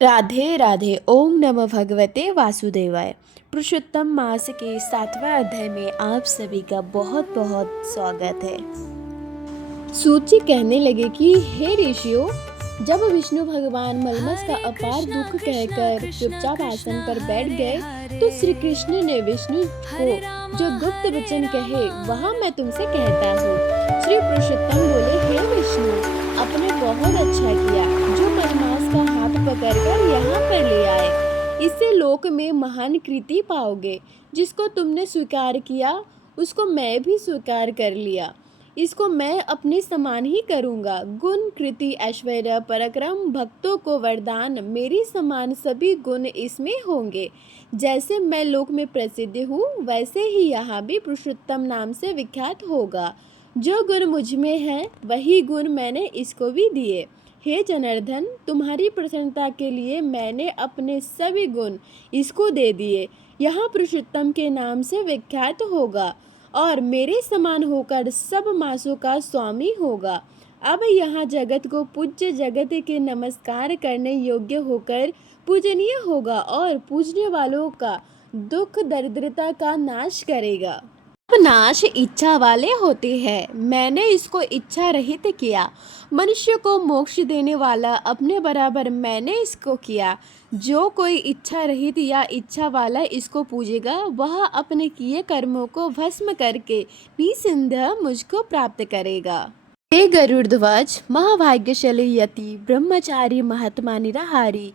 राधे राधे। ओम नमः भगवते वासुदेवाय। पुरुषोत्तम मास के 7वां अध्याय में आप सभी का बहुत बहुत स्वागत है। सूची कहने लगे कि हे ऋषियों, जब विष्णु भगवान मलमस का अपार दुख कहकर चुपचाप आसन पर बैठ गए तो श्री कृष्ण ने विष्णु को जो गुप्त वचन कहे वह मैं तुमसे कहता हूँ। श्री पुरुषोत्तम बोले, हे विष्णु, आपने बहुत अच्छा किया जो मलमास का हाथ पकड़कर यहाँ पर ले आए। इससे लोक में महान कृति पाओगे। जिसको तुमने स्वीकार किया उसको मैं भी स्वीकार कर लिया। इसको मैं अपने समान ही करूँगा। गुण, कृति, ऐश्वर्य, पराक्रम, भक्तों को वरदान, मेरी समान सभी गुण इसमें होंगे। जैसे मैं लोक में प्रसिद्ध हूँ वैसे ही यहाँ भी पुरुषोत्तम नाम से विख्यात होगा। जो गुण मुझ में है वही गुण मैंने इसको भी दिए। हे जनार्दन, तुम्हारी प्रसन्नता के लिए मैंने अपने सभी गुण इसको दे दिए। यहाँ पुरुषोत्तम के नाम से विख्यात होगा और मेरे समान होकर सब मासों का स्वामी होगा। अब यहाँ जगत को पूज्य, जगत के नमस्कार करने योग्य होकर पूजनीय होगा और पूजने वालों का दुख दरिद्रता का नाश करेगा। अब नाश इच्छा वाले होते हैं, मैंने इसको इच्छा रहित किया। मनुष्य को मोक्ष देने वाला अपने बराबर मैंने इसको किया। जो कोई इच्छा रहित या इच्छा वाला इसको पूजेगा वह अपने किए कर्मों को भस्म करके निस्संदेह मुझको प्राप्त करेगा। हे गरुड़ध्वज, महाभाग्यशाली यति, ब्रह्मचारी, महात्मा, निराहारी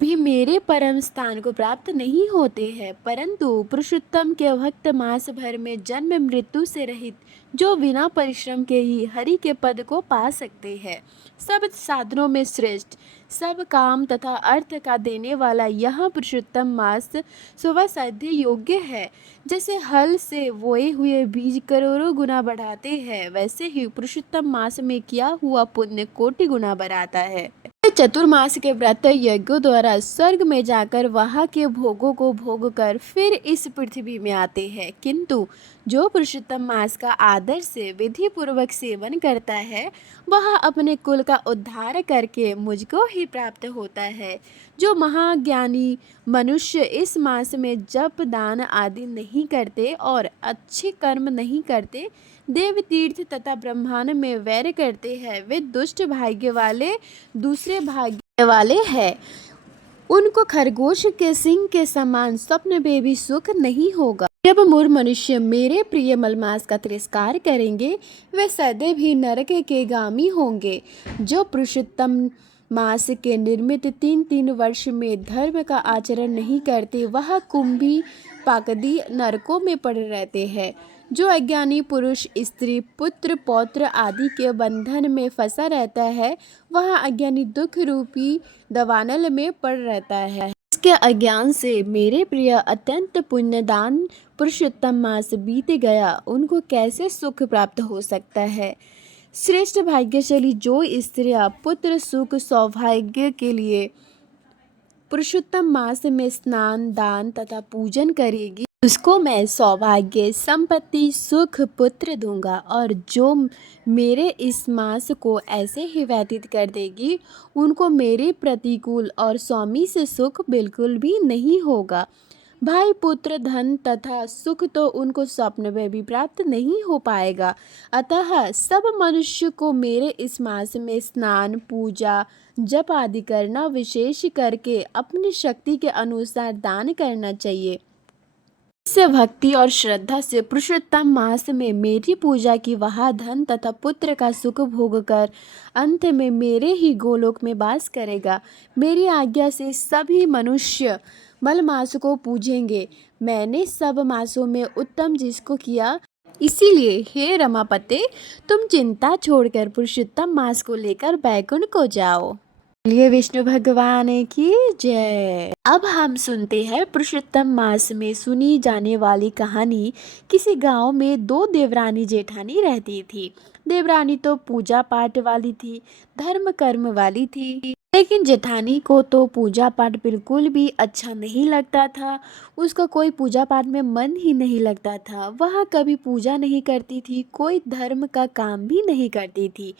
भी मेरे परम स्थान को प्राप्त नहीं होते हैं, परंतु पुरुषोत्तम के भक्त मास भर में जन्म मृत्यु से रहित जो बिना परिश्रम के ही हरि के पद को पा सकते हैं। सब साधनों में श्रेष्ठ, सब काम तथा अर्थ का देने वाला यह पुरुषोत्तम मास सुवसाध्य योग्य है। जैसे हल से बोए हुए बीज करोड़ों गुना बढ़ाते हैं, वैसे ही पुरुषोत्तम मास में किया हुआ पुण्य कोटि गुना बढ़ाता है। चतुर्मास के व्रत यज्ञों द्वारा स्वर्ग में जाकर वहां के भोगों को भोग कर फिर इस पृथ्वी में आते हैं, किंतु जो पुरुषोत्तम मास का आदर से विधि पूर्वक सेवन करता है वह अपने कुल का उद्धार करके मुझको ही प्राप्त होता है। जो महाज्ञानी मनुष्य इस मास में जप, दान आदि नहीं करते और अच्छे कर्म नहीं करते, देव तीर्थ तथा ब्रह्मांड में वैर करते हैं, वे दुष्ट भाग्य वाले दूसरे भाग्य वाले हैं। उनको खरगोश के सिंह के समान स्वप्न में भी सुख नहीं होगा। जब मूर्ख मनुष्य मेरे प्रिय मलमास का तिरस्कार करेंगे वे सदैव ही नरक के गामी होंगे। जो पुरुषोत्तम मास के निर्मित 3 वर्ष में धर्म का आचरण नहीं करते वह कुंभी पाकदी नरकों में पड़े रहते हैं। जो अज्ञानी पुरुष स्त्री, पुत्र, पौत्र आदि के बंधन में फंसा रहता है वह अज्ञानी दुख रूपी दवानल में पड़ रहता है। इसके अज्ञान से मेरे प्रिय अत्यंत पुण्यदान पुरुषोत्तम मास बीत गया, उनको कैसे सुख प्राप्त हो सकता है। श्रेष्ठ भाग्यशाली जो स्त्रियां पुत्र सुख सौभाग्य के लिए पुरुषोत्तम मास में स्नान, दान तथा पूजन करेगी उसको मैं सौभाग्य, संपत्ति, सुख, पुत्र दूंगा। और जो मेरे इस मास को ऐसे ही व्यतीत कर देगी उनको मेरे प्रतिकूल और स्वामी से सुख बिल्कुल भी नहीं होगा। भाई, पुत्र, धन तथा सुख तो उनको स्वप्न में भी प्राप्त नहीं हो पाएगा। अतः सब मनुष्य को मेरे इस मास में स्नान, पूजा, जप आदि करना, विशेष करके अपनी शक्ति के अनुसार दान करना चाहिए। इससे भक्ति और श्रद्धा से पुरुषोत्तम मास में मेरी पूजा की वह धन तथा पुत्र का सुख भोग कर अंत में मेरे ही गोलोक में वास करेगा। मेरी आज्ञा से सभी मनुष्य मल मास को पूजेंगे। मैंने सब मासों में उत्तम जिसको किया, इसीलिए हे रमापते, तुम चिंता छोड़कर पुरुषोत्तम मास को लेकर बैकुंठ को जाओ। लिए विष्णु भगवान की जय। अब हम सुनते हैं पुरुषोत्तम मास में सुनी जाने वाली कहानी। किसी गांव में 2 देवरानी जेठानी रहती थी। देवरानी तो पूजा पाठ वाली थी, धर्म कर्म वाली थी, लेकिन जेठानी को तो पूजा पाठ बिल्कुल भी अच्छा नहीं लगता था। उसका कोई पूजा पाठ में मन ही नहीं लगता था। वह कभी पूजा नहीं करती थी, कोई धर्म का काम भी नहीं करती थी,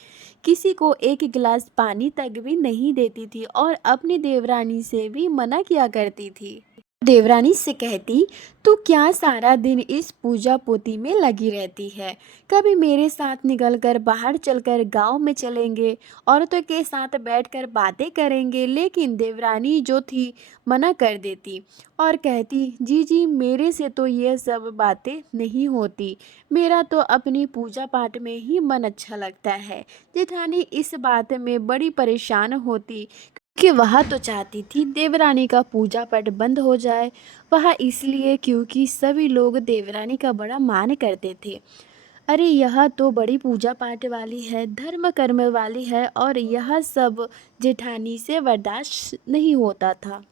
किसी को एक गिलास पानी तक भी नहीं देती थी और अपनी देवरानी से भी मना किया करती थी। देवरानी से कहती, तू क्या सारा दिन इस पूजा पोती में लगी रहती है? कभी मेरे साथ निकलकर बाहर चलकर गांव में चलेंगे, औरतों के साथ बैठकर बातें करेंगे। लेकिन देवरानी जो थी मना कर देती और कहती, जी जी मेरे से तो ये सब बातें नहीं होती, मेरा तो अपनी पूजा पाठ में ही मन अच्छा लगता है। जेठानी इस बात में बड़ी परेशान होती कि वह तो चाहती थी देवरानी का पूजा पाठ बंद हो जाए। वह इसलिए क्योंकि सभी लोग देवरानी का बड़ा मान करते थे। अरे यह तो बड़ी पूजा पाठ वाली है, धर्म कर्म वाली है, और यह सब जेठानी से बर्दाश्त नहीं होता था।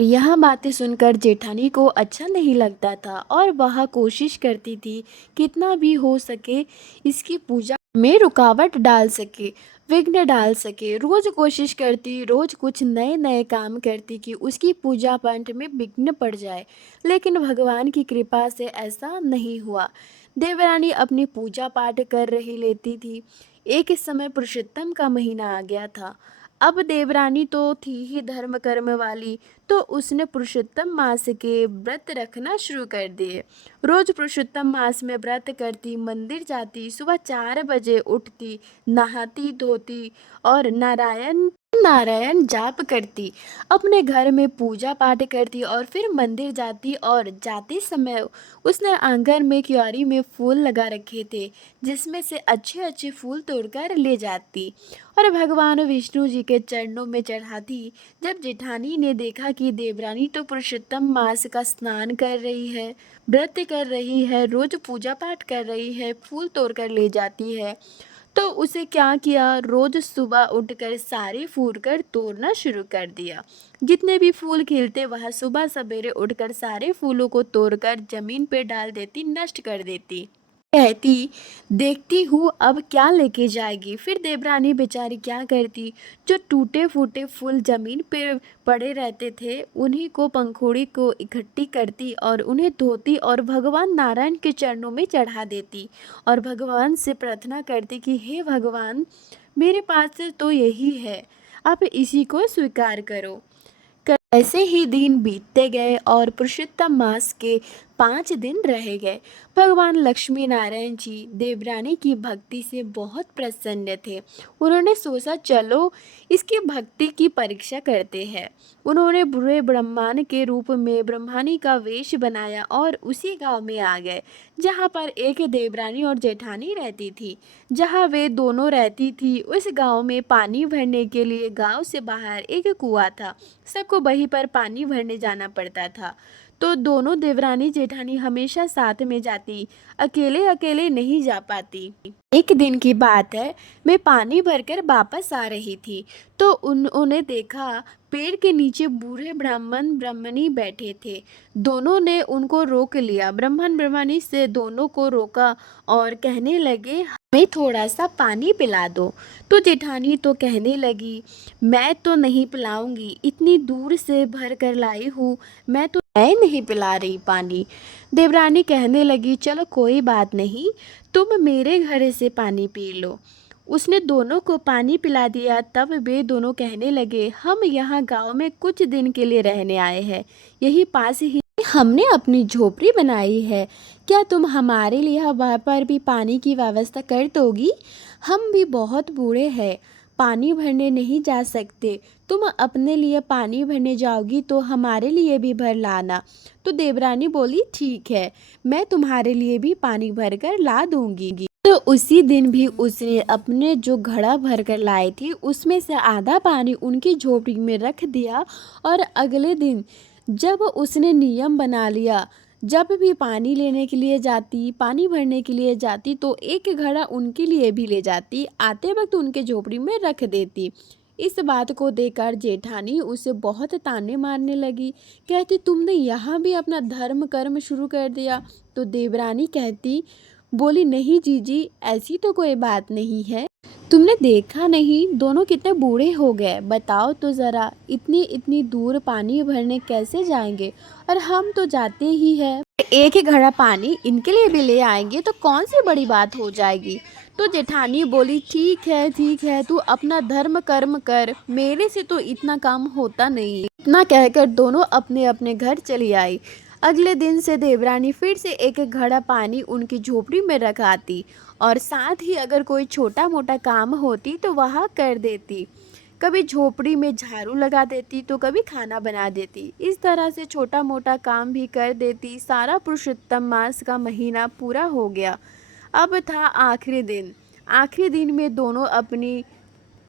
यह बातें सुनकर जेठानी को अच्छा नहीं लगता था और वह कोशिश करती थी कितना भी हो सके इसकी पूजा में रुकावट डाल सके, विघ्न डाल सके। रोज कोशिश करती, रोज कुछ नए नए काम करती कि उसकी पूजा पाठ में विघ्न पड़ जाए, लेकिन भगवान की कृपा से ऐसा नहीं हुआ। देवरानी अपनी पूजा पाठ कर रही लेती थी। एक समय पुरुषोत्तम का महीना आ गया था। अब देवरानी तो थी ही धर्म कर्म वाली, तो उसने पुरुषोत्तम मास के व्रत रखना शुरू कर दिए। रोज पुरुषोत्तम मास में व्रत करती, मंदिर जाती, सुबह 4 बजे उठती, नहाती धोती और नारायण नारायण जाप करती, अपने घर में पूजा पाठ करती और फिर मंदिर जाती। और जाते समय उसने आंगन में क्यारी में फूल लगा रखे थे, जिसमें से अच्छे अच्छे फूल तोड़कर ले जाती और भगवान विष्णु जी के चरणों में चढ़ाती। जब जेठानी ने देखा कि देवरानी तो पुरुषोत्तम मास का स्नान कर रही है, व्रत कर रही है, रोज पूजा पाठ कर रही है, फूल तोड़कर ले जाती है, तो उसे क्या किया, रोज सुबह उठकर सारे फूल कर तोड़ना शुरू कर दिया। जितने भी फूल खिलते वह सुबह सवेरे उठकर सारे फूलों को तोड़कर जमीन पे डाल देती, नष्ट कर देती। कहती, देखती हूँ अब क्या लेके जाएगी। फिर देवरानी बेचारी क्या करती, जो टूटे फूटे फूल जमीन पे पड़े रहते थे उन्हीं को, पंखुड़ी को इकट्ठी करती और उन्हें धोती और भगवान नारायण के चरणों में चढ़ा देती और भगवान से प्रार्थना करती कि हे भगवान, मेरे पास तो यही है, आप इसी को स्वीकार करो। ऐसे ही दिन बीतते गए और पुरुषोत्तम मास के 5 दिन रह गए। भगवान लक्ष्मी नारायण जी देवरानी की भक्ति से बहुत प्रसन्न थे। उन्होंने सोचा चलो इसकी भक्ति की परीक्षा करते हैं। उन्होंने बुरे ब्रह्मांड के रूप में ब्रह्मानी का वेश बनाया और उसी गांव में आ गए जहां पर एक देवरानी और जेठानी रहती थी। जहां वे दोनों रहती थी उस गांव में पानी भरने के लिए गांव से बाहर एक कुआं था। सबको वहीं पर पानी भरने जाना पड़ता था, तो दोनों देवरानी जेठानी हमेशा साथ में जाती, अकेले अकेले नहीं जा पाती। एक दिन की बात है, मैं पानी भरकर वापस आ रही थी तो उन्होंने देखा पेड़ के नीचे बूढ़े ब्राह्मण ब्राह्मणी बैठे थे। दोनों ने उनको रोक लिया। ब्राह्मण ब्राह्मणी से दोनों को रोका और कहने लगे, हमें थोड़ा सा पानी पिला दो। तो जेठानी तो कहने लगी, मैं तो नहीं पिलाऊंगी, इतनी दूर से भर कर लाई हूँ, मैं नहीं पिला रही पानी। देवरानी कहने लगी, चलो कोई बात नहीं, तुम मेरे घर से पानी पी लो। उसने दोनों को पानी पिला दिया। तब वे दोनों कहने लगे, हम यहाँ गांव में कुछ दिन के लिए रहने आए हैं, यही पास ही हमने अपनी झोपड़ी बनाई है, क्या तुम हमारे लिए वहाँ पर भी पानी की व्यवस्था कर दोगी? हम भी बहुत बूढ़े हैं, पानी भरने नहीं जा सकते, तुम अपने लिए पानी भरने जाओगी तो हमारे लिए भी भर लाना। तो देवरानी बोली, ठीक है, मैं तुम्हारे लिए भी पानी भर कर ला दूंगी। तो उसी दिन भी उसने अपने जो घड़ा भर कर लाई थी उसमें से आधा पानी उनकी झोपड़ी में रख दिया। और अगले दिन जब उसने नियम बना लिया, जब भी पानी लेने के लिए जाती, पानी भरने के लिए जाती, तो एक घड़ा उनके लिए भी ले जाती, आते वक्त उनके झोपड़ी में रख देती। इस बात को देखकर जेठानी उसे बहुत ताने मारने लगी। कहती, तुमने यहाँ भी अपना धर्म कर्म शुरू कर दिया। तो देवरानी कहती, बोली, नहीं जीजी, ऐसी तो कोई बात नहीं है। तुमने देखा नहीं दोनों कितने बूढ़े हो गए, बताओ तो ज़रा इतनी इतनी दूर पानी भरने कैसे जाएंगे, और हम तो जाते ही हैं। एक ही घड़ा पानी इनके लिए भी ले आएंगे तो कौन सी बड़ी बात हो जाएगी। तो जेठानी बोली, ठीक है, तू अपना धर्म कर्म कर, मेरे से तो इतना काम होता नहीं। इतना कहकर दोनों अपने अपने घर चली आई। अगले दिन से देवरानी फिर से एक एक घड़ा पानी उनकी झोपड़ी में रखाती, और साथ ही अगर कोई छोटा मोटा काम होती तो वह कर देती। कभी झोपड़ी में झाड़ू लगा देती तो कभी खाना बना देती। इस तरह से छोटा मोटा काम भी कर देती। सारा पुरुषोत्तम मास का महीना पूरा हो गया। अब था आखिरी दिन। आखिरी दिन में दोनों अपनी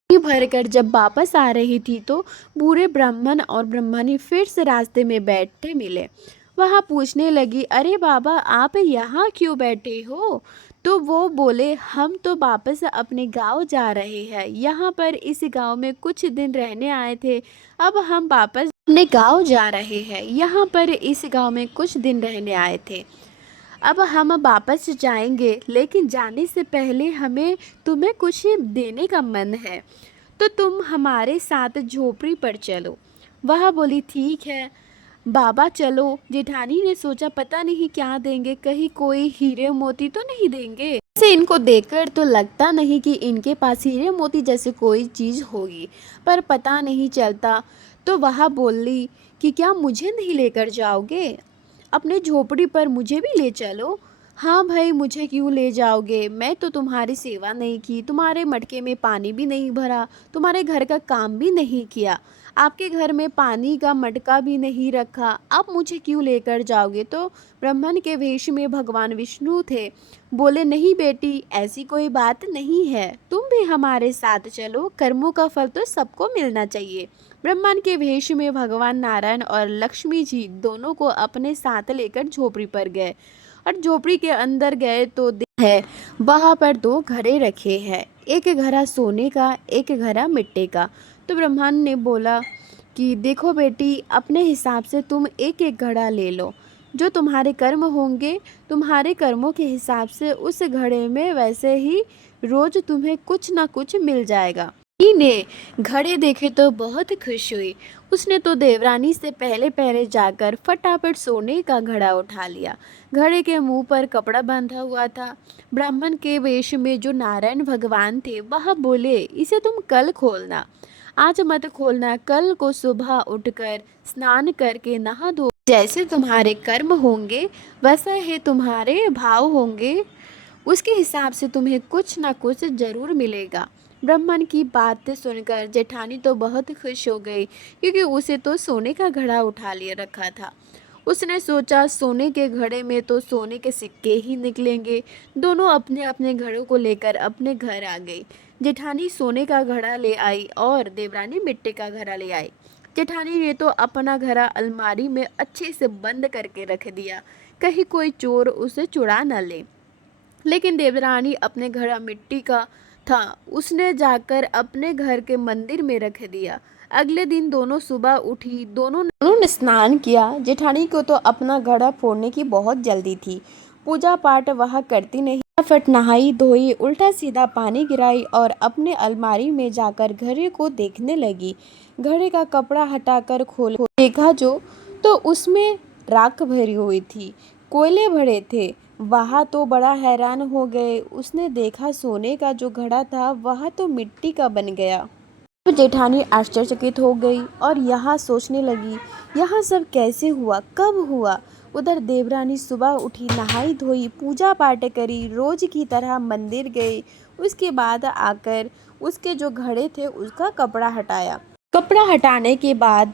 भर कर जब वापस आ रही थी तो बूढ़े ब्राह्मण और ब्राह्मणी फिर से रास्ते में बैठे मिले। वह पूछने लगी, अरे बाबा, आप यहाँ क्यों बैठे हो। तो वो बोले, हम तो वापस अपने गांव जा रहे हैं, यहाँ पर इस गांव में कुछ दिन रहने आए थे, अब हम वापस अपने गांव जा रहे हैं, यहाँ पर इस गांव में कुछ दिन रहने आए थे, अब हम वापस जाएंगे, लेकिन जाने से पहले हमें तुम्हें कुछ देने का मन है, तो तुम हमारे साथ झोपड़ी पर चलो। वह बोली, ठीक है बाबा, चलो। जेठानी ने सोचा, पता नहीं क्या देंगे, कहीं कोई हीरे मोती तो नहीं देंगे। वैसे इनको देखकर तो लगता नहीं कि इनके पास हीरे मोती जैसे कोई चीज़ होगी, पर पता नहीं चलता। तो वह बोली कि क्या मुझे नहीं लेकर जाओगे अपने झोपड़ी पर, मुझे भी ले चलो। हाँ भाई, मुझे क्यों ले जाओगे, मैं तो तुम्हारी सेवा नहीं की, तुम्हारे मटके में पानी भी नहीं भरा, तुम्हारे घर का काम भी नहीं किया, आपके घर में पानी का मटका भी नहीं रखा, आप मुझे क्यों लेकर जाओगे। तो ब्राह्मण के वेश में भगवान विष्णु थे। बोले, नहीं बेटी, ऐसी कोई बात नहीं है, तुम भी हमारे साथ चलो, कर्मों का फल तो सबको मिलना चाहिए। ब्राह्मण के वेश में भगवान नारायण और लक्ष्मी जी दोनों को अपने साथ लेकर झोपड़ी पर गए, और झोपड़ी के अंदर गए तो है वहाँ पर दो घड़े रखे हैं, एक घड़ा सोने का, एक घड़ा मिट्टी का। तो ब्राह्मण ने बोला कि देखो बेटी, अपने हिसाब से तुम एक एक घड़ा ले लो, जो तुम्हारे कर्म होंगे, तुम्हारे कर्मों के हिसाब से उस घड़े में वैसे ही रोज तुम्हें कुछ ना कुछ मिल जाएगा। ने घड़े देखे तो बहुत खुश हुई। उसने तो देवरानी से पहले पहले जाकर फटाफट सोने का घड़ा उठा लिया। घड़े के मुंह पर कपड़ा बांधा हुआ था। ब्राह्मण के वेश में जो नारायण भगवान थे वह बोले, इसे तुम कल खोलना, आज मत खोलना, कल को सुबह उठकर स्नान करके नहा धो, जैसे तुम्हारे कर्म होंगे वैसा ही तुम्हारे भाव होंगे, उसके हिसाब से तुम्हें कुछ ना कुछ जरूर मिलेगा। ब्राह्मण की बात सुनकर जेठानी तो बहुत खुश हो गई, क्योंकि उसे तो सोने का घड़ा उठा लिया रखा था। उसने सोचा, सोने के घड़े में तो सोने के सिक्के ही निकलेंगे। दोनों अपने अपने घड़ों को लेकर अपने घर आ गई। जेठानी सोने का घड़ा ले आई और देवरानी मिट्टी का घड़ा ले आई। जेठानी ने तो अपना घड़ा अलमारी में अच्छे से बंद करके रख दिया, कहीं कोई चोर उसे चुरा न ले। लेकिन देवरानी अपने घड़ा मिट्टी का था, उसने जाकर अपने घर के मंदिर में रख दिया। अगले दिन दोनों सुबह उठी, दोनों ने स्नान किया। जेठानी को तो अपना घड़ा फोड़ने की बहुत जल्दी थी। पूजा पाठ वह करती नहीं, फट नहाई धोई, उल्टा सीधा पानी गिराई और अपने अलमारी में जाकर घड़े को देखने लगी। घड़े का कपड़ा हटाकर खोल देखा जो, तो उसमें राख भरी हुई थी, कोयले भरे थे। वह तो बड़ा हैरान हो गए। उसने देखा सोने का जो घड़ा था वह तो मिट्टी का बन गया। तो जेठानी आश्चर्यचकित हो गई और यहाँ सोचने लगी, यहाँ सब कैसे हुआ, कब हुआ। उधर देवरानी सुबह उठी, नहाई धोई, पूजा पाठ करी, रोज की तरह मंदिर गई। उसके बाद आकर उसके जो घड़े थे उसका कपड़ा हटाया। कपड़ा हटाने के बाद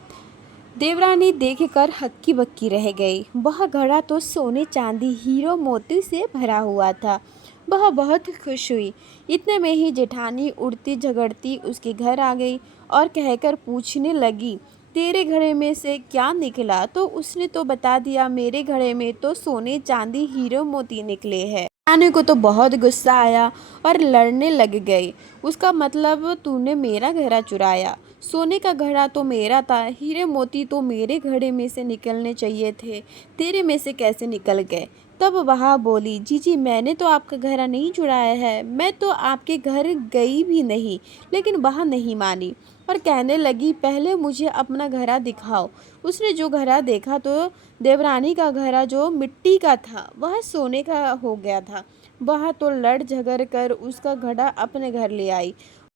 देवरानी देखकर हक्की बक्की रह गई। वह घड़ा तो सोने चांदी हीरो मोती से भरा हुआ था। वह बहुत खुश हुई। इतने में ही जेठानी उड़ती झगड़ती उसके घर आ गई और कहकर पूछने लगी, तेरे घड़े में से क्या निकला। तो उसने तो बता दिया, मेरे घड़े में तो सोने चांदी हीरो मोती निकले हैं। जेठानी को तो बहुत गुस्सा आया और लड़ने लग गई। उसका मतलब, तूने मेरा घड़ा चुराया, सोने का घड़ा तो मेरा था, हीरे मोती तो मेरे घड़े में से निकलने चाहिए थे, तेरे में से कैसे निकल गए। तब वह बोली, जीजी मैंने तो आपका घड़ा नहीं चुराया है, मैं तो आपके घर गई भी नहीं। लेकिन वह नहीं मानी और कहने लगी, पहले मुझे अपना घड़ा दिखाओ। उसने जो घड़ा देखा तो देवरानी का घड़ा जो मिट्टी का था वह सोने का हो गया था। वह तो लड़ झगड़ कर उसका घड़ा अपने घर ले आई।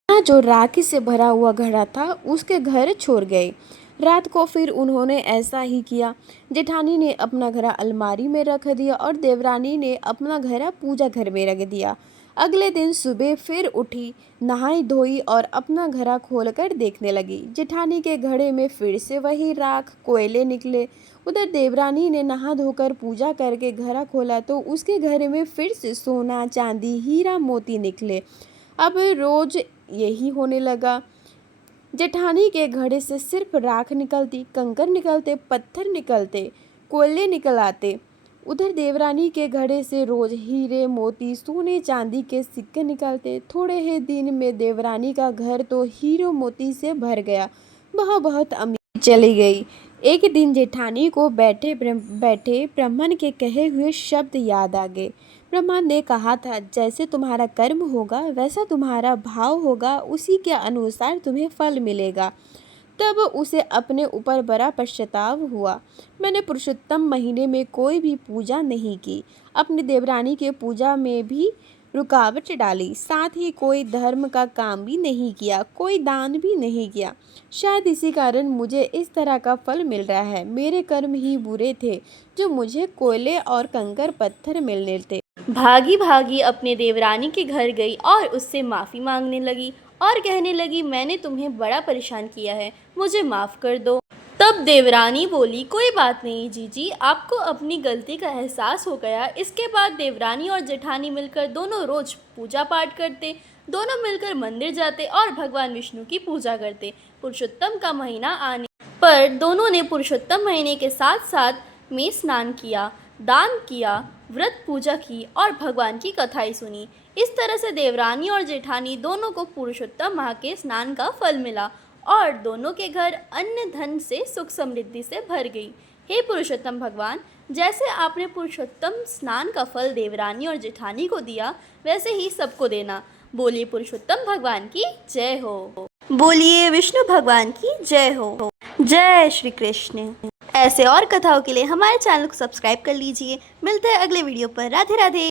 वह जो राखी से भरा हुआ घड़ा था उसके घर छोड़ गए। रात को फिर उन्होंने ऐसा ही किया। जेठानी ने अपना घड़ा अलमारी में रख दिया और देवरानी ने अपना घड़ा पूजा घर में रख दिया। अगले दिन सुबह फिर उठी, नहाई धोई और अपना घड़ा खोलकर देखने लगी। जेठानी के घड़े में फिर से वही राख कोयले निकले। उधर देवरानी ने नहा धोकर पूजा करके घड़ा खोला तो उसके घर में फिर से सोना चांदी हीरा मोती निकले। अब रोज यही होने लगा। जेठानी के घड़े से सिर्फ राख निकलती, कंकर निकलते, पत्थर निकलते, कोयले निकल आते। उधर देवरानी के घड़े से रोज हीरे मोती सोने चांदी के सिक्के निकलते। थोड़े ही दिन में देवरानी का घर तो हीरो मोती से भर गया। वह बहुत अमीर चली गई। एक दिन जेठानी को बैठे बैठे ब्राह्मण के कहे हुए शब्द याद आ गए। ब्रह्मा ने कहा था, जैसे तुम्हारा कर्म होगा वैसा तुम्हारा भाव होगा, उसी के अनुसार तुम्हें फल मिलेगा। तब उसे अपने ऊपर बड़ा पश्चाताप हुआ। मैंने पुरुषोत्तम महीने में कोई भी पूजा नहीं की, अपनी देवरानी के पूजा में भी रुकावट डाली, साथ ही कोई धर्म का काम भी नहीं किया, कोई दान भी नहीं किया। शायद इसी कारण मुझे इस तरह का फल मिल रहा है। मेरे कर्म ही बुरे थे जो मुझे कोयले और कंकर पत्थर मिलने थे। भागी भागी अपने देवरानी के घर गई और उससे माफ़ी मांगने लगी और कहने लगी, मैंने तुम्हें बड़ा परेशान किया है, मुझे माफ़ कर दो। तब देवरानी बोली, कोई बात नहीं जीजी, आपको अपनी गलती का एहसास हो गया। इसके बाद देवरानी और जेठानी मिलकर दोनों रोज पूजा पाठ करते, दोनों मिलकर मंदिर जाते और भगवान विष्णु की पूजा करते। पुरुषोत्तम का महीना आने पर दोनों ने पुरुषोत्तम महीने के साथ साथ में स्नान किया, दान किया, व्रत पूजा की और भगवान की कथाएं सुनी। इस तरह से देवरानी और जेठानी दोनों को पुरुषोत्तम माह के स्नान का फल मिला और दोनों के घर अन्न धन से सुख समृद्धि से भर गई। हे पुरुषोत्तम भगवान, जैसे आपने पुरुषोत्तम स्नान का फल देवरानी और जेठानी को दिया वैसे ही सबको देना। बोलिए पुरुषोत्तम भगवान की जय हो। बोलिए विष्णु भगवान की जय हो। जय श्री कृष्ण। ऐसे और कथाओं के लिए हमारे चैनल को सब्सक्राइब कर लीजिए। मिलते हैं अगले वीडियो पर। राधे राधे।